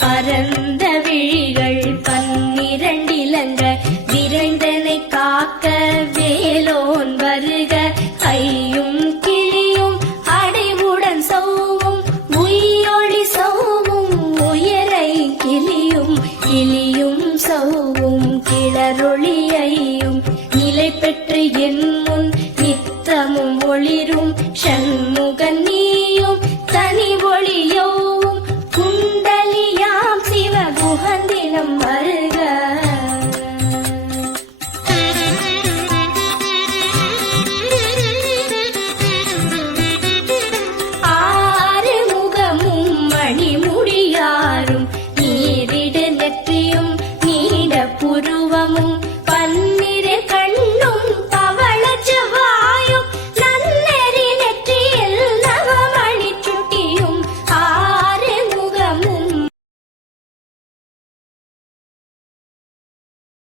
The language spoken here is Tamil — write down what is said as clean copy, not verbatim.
பரந்த விழிகள் பன்னிரண்டிலங்க விரைந்தனை காக்க வேலோன் வருக. கையும் கிளியும் அடைவுடன் சௌவும் உயிரொளி சௌவும் உயரை கிளியும் கிளியும் சௌவும் கிளரொளியையும் நிலை பெற்று என் முன் நித்தமும் ஒளிரும் சண்முகன் நீயும் தனி ஒளியோவும் குண்டலியாம் சிவ குகந்தினம் வரு